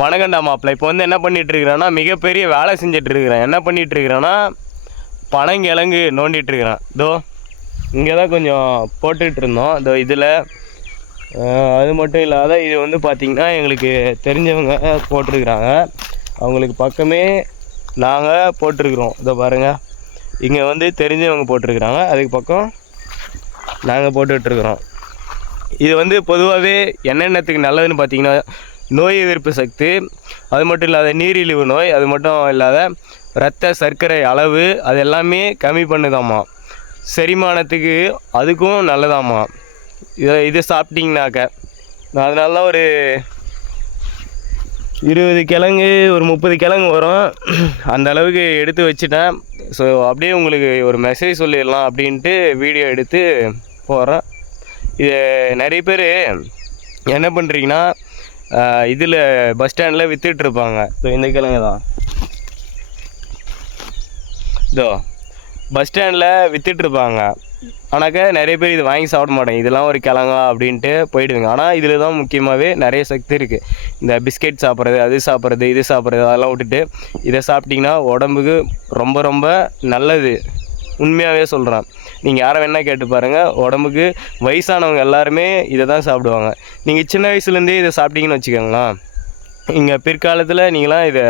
வணக்கம்டா மாப்பிள்ள. இப்போ வந்து என்ன பண்ணிகிட்ருக்கிறேன்னா, மிகப்பெரிய வேலை செஞ்சிட்ருக்கிறேன். என்ன பண்ணிகிட்ருக்கிறேன்னா, பனங்கிழங்கு நோண்டிகிட்ருக்கிறேன். இதோ இங்கே தான் கொஞ்சம் போட்டுட்ருந்தோம். இதோ இதில் அது மட்டும் இல்லாத இது வந்து பார்த்திங்கன்னா எங்களுக்கு தெரிஞ்சவங்க போட்டிருக்கிறாங்க. அவங்களுக்கு பக்கமே நாங்கள் போட்டிருக்கிறோம். இதோ பாருங்கள், இங்கே வந்து தெரிஞ்சவங்க போட்டிருக்கிறாங்க, அதுக்கு பக்கம் நாங்கள் போட்டுட்ருக்குறோம். இது வந்து பொதுவாகவே என்னென்னத்துக்கு நல்லதுன்னு பார்த்திங்கன்னா, நோய் எதிர்ப்பு சக்தி, அது மட்டும் இல்லாத நீரிழிவு நோய், அது மட்டும் இல்லாத இரத்த சர்க்கரை அளவு அது எல்லாமே கம்மி பண்ணுதாம்மா. செரிமானத்துக்கு அதுக்கும் நல்லதாம்மா. இது சாப்பிட்டிங்கனாக்க அதனால தான் ஒரு 20 கிழங்கு ஒரு 30 கிழங்கு வரும். அந்த அளவுக்கு எடுத்து வச்சுட்டேன். ஸோ அப்படியே உங்களுக்கு ஒரு மெசேஜ் சொல்லிடலாம் அப்படின்ட்டு வீடியோ எடுத்து போடுறேன். இது நிறைய பேர் என்ன பண்ணுறீங்கன்னா, இதில் பஸ் ஸ்டாண்டில் விற்றுட்ருப்பாங்க. ஸோ இந்த கிழங்கு தான் இதோ பஸ் ஸ்டாண்டில் விற்றுட்ருப்பாங்க. ஆனாக்கா நிறைய பேர் இது வாங்கி சாப்பிட மாட்டாங்க. இதெல்லாம் ஒரு கிழங்கா அப்படின்ட்டு போயிடுவீங்க. ஆனால் இதில் தான் முக்கியமாகவே நிறைய சக்தி இருக்குது. இந்த பிஸ்கெட் சாப்பிட்றது, அது சாப்பிட்றது, இது சாப்பிட்றது அதெல்லாம் விட்டுட்டு இதை சாப்பிட்டிங்கன்னா உடம்புக்கு ரொம்ப ரொம்ப நல்லது. உண்மையாகவே சொல்கிறேன். நீங்கள் யாரை வேணால் கேட்டு பாருங்கள், உடம்புக்கு வயசானவங்க எல்லாருமே இதை தான் சாப்பிடுவாங்க. நீங்கள் சின்ன வயசுலேருந்தே இதை சாப்பிட்டீங்கன்னு வச்சுக்கோங்களேன், இங்கே பிற்காலத்தில் நீங்களாம் இதை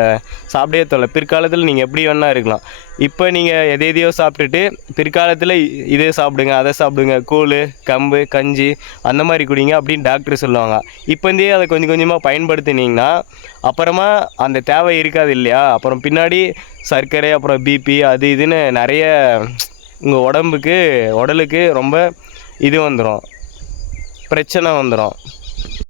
சாப்பிடவே தேவையில்ல. பிற்காலத்தில் நீங்கள் எப்படி வேணால் இருக்கலாம். இப்போ நீங்கள் எதையோ சாப்பிட்டுட்டு பிற்காலத்தில் இதே சாப்பிடுங்க, அதை சாப்பிடுங்க, கூழ், கம்பு, கஞ்சி அந்த மாதிரி குடிங்க அப்படின்னு டாக்டர் சொல்லுவாங்க. இப்போந்தே அதை கொஞ்சம் கொஞ்சமாக பயன்படுத்தினீங்கன்னா அப்புறமா அந்த தேவை இருக்காது இல்லையா? அப்புறம் பின்னாடி சர்க்கரை, அப்புறம் பிபி, அது இதுன்னு நிறைய உங்கள் உடலுக்கு ரொம்ப இது வந்துடும், பிரச்சனை வந்துடும்.